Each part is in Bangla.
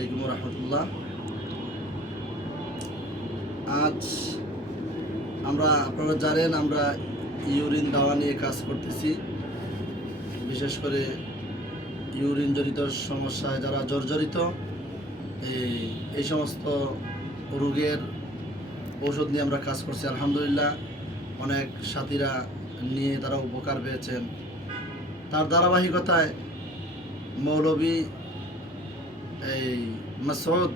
আলাইকুম রহমতুল্লাহ। আজ আপনারা জানেন আমরা ইউরিন দাওয়া নিয়ে কাজ করতেছি। বিশেষ করে ইউরিন জনিত সমস্যায় যারা জর্জরিত, এই সমস্ত রোগের ঔষধ নিয়ে আমরা কাজ করছি। আলহামদুলিল্লাহ অনেক সাথীরা নিয়ে তারা উপকার পেয়েছেন। তার ধারাবাহিকতায় মৌলভী মাসউদ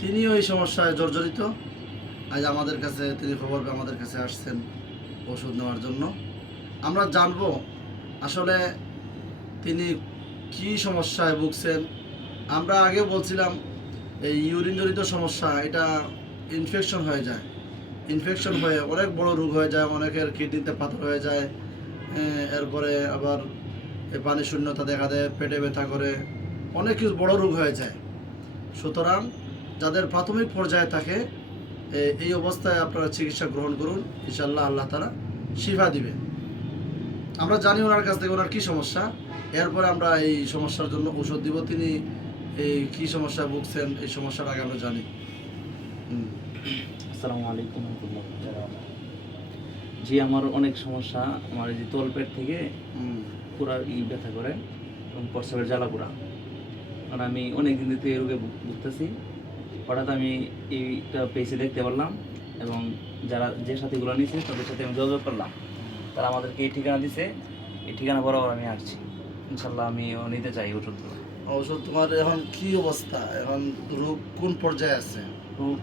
তিনিও এই সমস্যায় জর্জরিত। আজ আমাদের কাছে তিনি খবর পেয়ে আমাদের কাছে আসছেন ওষুধ নেওয়ার জন্য। আমরা জানব আসলে তিনি কি সমস্যায় ভুগছেন। আমরা আগে বলছিলাম এই ইউরিন জনিত সমস্যা, এটা ইনফেকশন হয়ে যায়, ইনফেকশন হয়ে অনেক বড় রোগ হয়ে যায়, অনেকের কিডনিতে পাথর হয়ে যায়, এরপরে আবার পানি শূন্যতা দেখা দেয়, পেটে ব্যথা করে, অনেক কিছু বড় রোগ হয়ে যায়। সুতরাং যাদের প্রাথমিক পর্যায়ে থাকে এই অবস্থায় আপনারা চিকিৎসা গ্রহণ করুন, ইনশাআল্লাহ আল্লাহ তাআলা শিফা দিবে। আমরা জানি ওনার কাছ থেকে ওনার কী সমস্যা, এরপরে আমরা এই সমস্যার জন্য ওষুধ দিব। তিনি এই কী সমস্যা ভুগছেন এই সমস্যার আগে আমরা জানি। আসসালামু আলাইকুম রহমতুল্লাহ। জি, আমার অনেক সমস্যা। আমার এই যে তলপেট থেকে পুরা ব্যথা করে এবং প্রস্রাবের জ্বালা পোড়া। কারণ আমি অনেক দিন থেকে এই রোগে ভুগতেছি। হঠাৎ আমি এইটা পেজে দেখতে পারলাম এবং যে সাথীগুলো নিয়েছে তাদের সাথে আমি যোগাযোগ করলাম। তারা আমাদেরকে এই ঠিকানা দিছে, এই ঠিকানা বরাবর আমি আসছি। ইনশাল্লাহ আমি নিতে চাই ওষুধগুলো। ওষুধ তোমার এখন কি অবস্থা, এখন রোগ কোন পর্যায়ে আছে? রোগ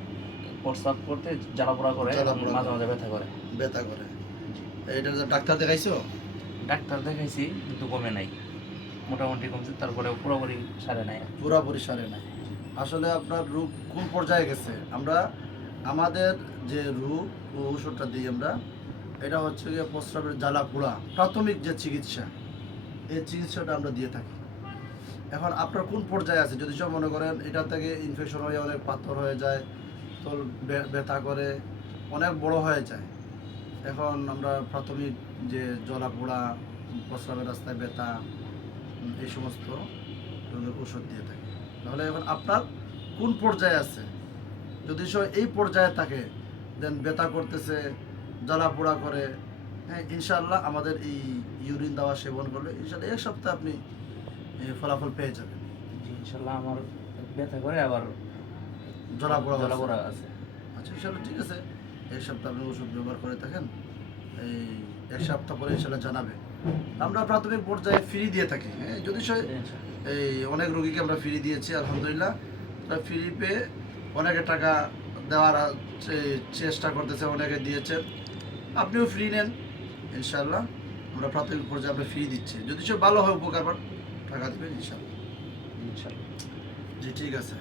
প্রস্রাব করতে জ্বালা পোড়া করে, মাঝে মাঝে ব্যথা করে। এটা ডাক্তার দেখাইছো? ডাক্তার দেখাইছি কিন্তু কমে নাই, মোটামুটি কমছে, তারপরে পুরোপুরি সারে নাই। আসলে আপনার রোগ কোন পর্যায়ে গেছে, আমরা আমাদের যে রোগ ওষুধটা দিই আমরা, এটা হচ্ছে গিয়ে প্রস্রাবের জ্বালা পোড়া প্রাথমিক যে চিকিৎসা, এই চিকিৎসাটা আমরা দিয়ে থাকি। এখন আপনার কোন পর্যায়ে আছে, যদি সব মনে করেন এটা থেকে ইনফেকশন হয়ে অনেক পাথর হয়ে যায়, তল ব্যথা করে, অনেক বড় হয়ে যায়, এখন আমরা প্রাথমিক যে জ্বালা পোড়া, প্রস্রাবের রাস্তায় ব্যথা, এই সমস্ত ওষুধ দিয়ে থাকি। তাহলে এখন আপনার কোন পর্যায়ে আছে, যদি সব এই পর্যায়ে থাকে, দেন ব্যথা করতেছে, জ্বালা পোড়া করে, হ্যাঁ ইনশাআল্লাহ আমাদের এই ইউরিন দাওয়া সেবন করলে ইনশাআল্লাহ এক সপ্তাহে আপনি ফলাফল পেয়ে যাবেন। ইনশাআল্লাহ আমার ব্যথা করে আবার জ্বালা পোড়া আছে। আচ্ছা ইনশাআল্লাহ ঠিক আছে, এক সপ্তাহ আপনি ওষুধ ব্যবহার করে থাকেন, এই এক সপ্তাহ পরে ইনশাআল্লাহ জানাবে। আমরা প্রাথমিক পর্যায়ে ফ্রি দিয়ে থাকি। হ্যাঁ, যদি এই অনেক রোগীকে আমরা ফ্রি দিয়েছি আলহামদুলিল্লাহ। ফ্রি পেয়ে অনেকে টাকা দেওয়ার চেষ্টা করতেছে, অনেকে দিয়েছেন, আপনিও ফ্রি নেন ইনশাআল্লাহ। আমরা প্রাথমিক পর্যায়ে আমরা ফ্রি দিচ্ছি, যদি সব ভালো হয় উপকার পান টাকা দেবেন ইনশাআল্লাহ। জি ঠিক আছে।